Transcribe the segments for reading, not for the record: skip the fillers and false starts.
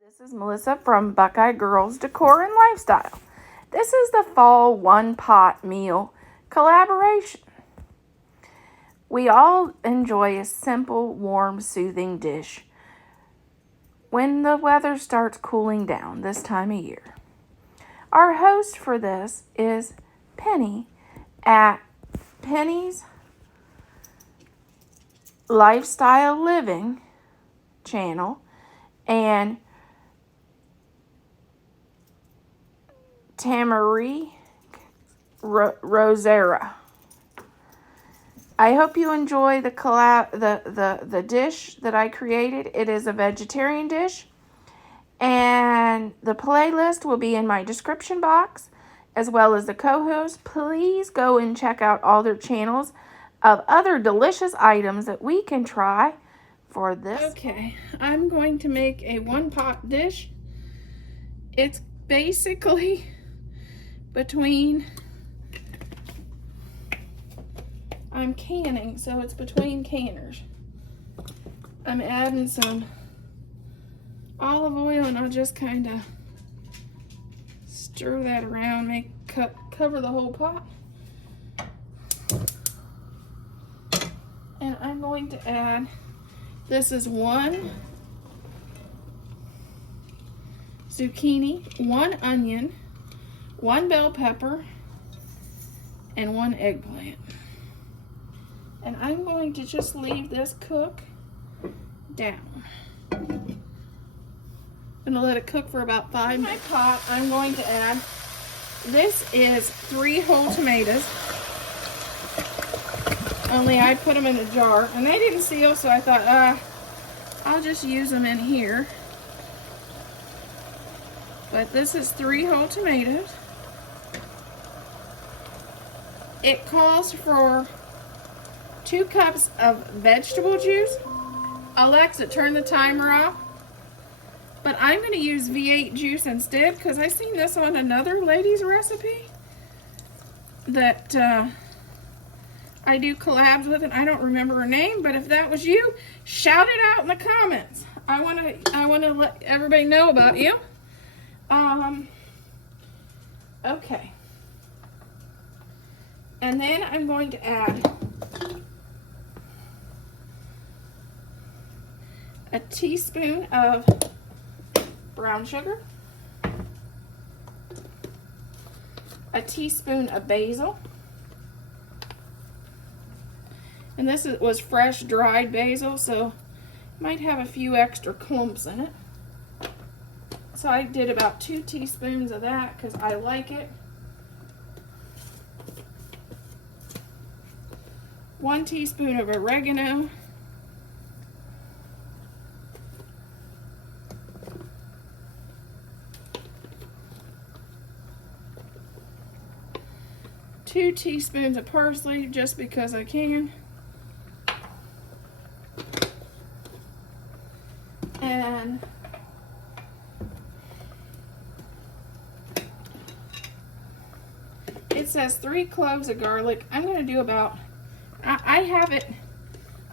This is Melissa from Buckeye Girls Decor and Lifestyle. This is the fall one pot meal collaboration. We all enjoy a simple, warm, soothing dish when the weather starts cooling down this time of year. Our host for this is Penny at Penny's Lifestyle Living channel and Tamari Roseria. I hope you enjoy the dish that I created. It is a vegetarian dish, and the playlist will be in my description box, as well as the co-host. Please go and check out all their channels of other delicious items that we can try for this. Okay, I'm going to make a one-pot dish. It's basically between, I'm canning, so it's between canners. I'm adding some olive oil, and I'll just kind of stir that around, cover the whole pot. And I'm going to add, this is 1 zucchini, 1 onion, 1 bell pepper, and 1 eggplant. And I'm going to just leave this cook down. I'm gonna let it cook for about 5 minutes. In my pot, I'm going to add, this is 3 whole tomatoes. Only I put them in a jar, and they didn't seal, so I thought, I'll just use them in here. But this is 3 whole tomatoes. It calls for 2 cups of vegetable juice. Alexa, turn the timer off. But I'm going to use V8 juice instead, because I seen this on another lady's recipe that I do collabs with, and I don't remember her name. But if that was you, shout it out in the comments. I want to let everybody know about you. Okay. And then I'm going to add a teaspoon of brown sugar, a teaspoon of basil, and this was fresh dried basil, so might have a few extra clumps in it. So I did about 2 teaspoons of that because I like it. 1 teaspoon of oregano. Two teaspoons of parsley, just because I can. And it says 3 cloves of garlic. I'm going to do about, I have it,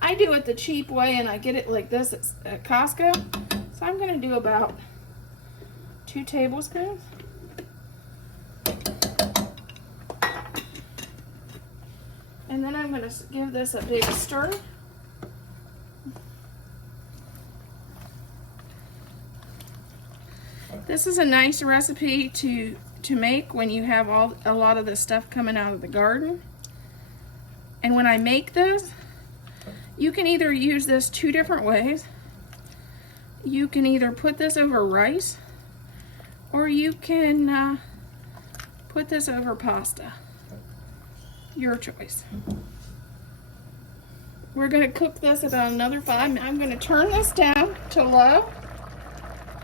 I do it the cheap way, and I get it like this at Costco. So I'm going to do about 2 tablespoons. And then I'm going to give this a big stir. This is a nice recipe to make when you have a lot of this stuff coming out of the garden. And when I make this, you can either use this 2 different ways. You can either put this over rice, or you can put this over pasta. Your choice. We're going to cook this about another 5 minutes. I'm going to turn this down to low,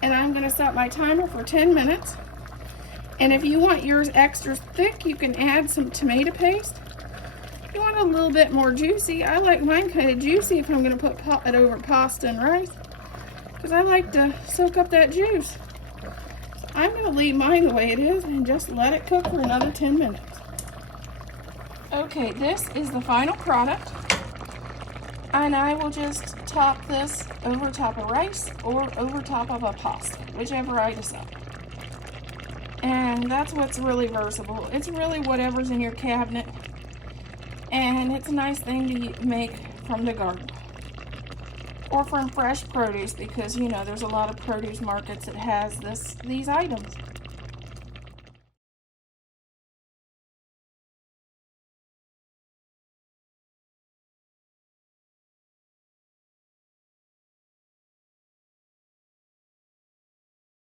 and I'm going to set my timer for 10 minutes. And if you want yours extra thick, you can add some tomato paste. If you want a little bit more juicy, I like mine kind of juicy if I'm going to put it over pasta and rice, because I like to soak up that juice. So I'm going to leave mine the way it is and just let it cook for another 10 minutes. Okay, this is the final product. And I will just top this over top of rice or over top of a pasta, whichever I decide. And that's what's really versatile. It's really whatever's in your cabinet. And it's a nice thing to make from the garden. Or from fresh produce, because you know there's a lot of produce markets that has these items.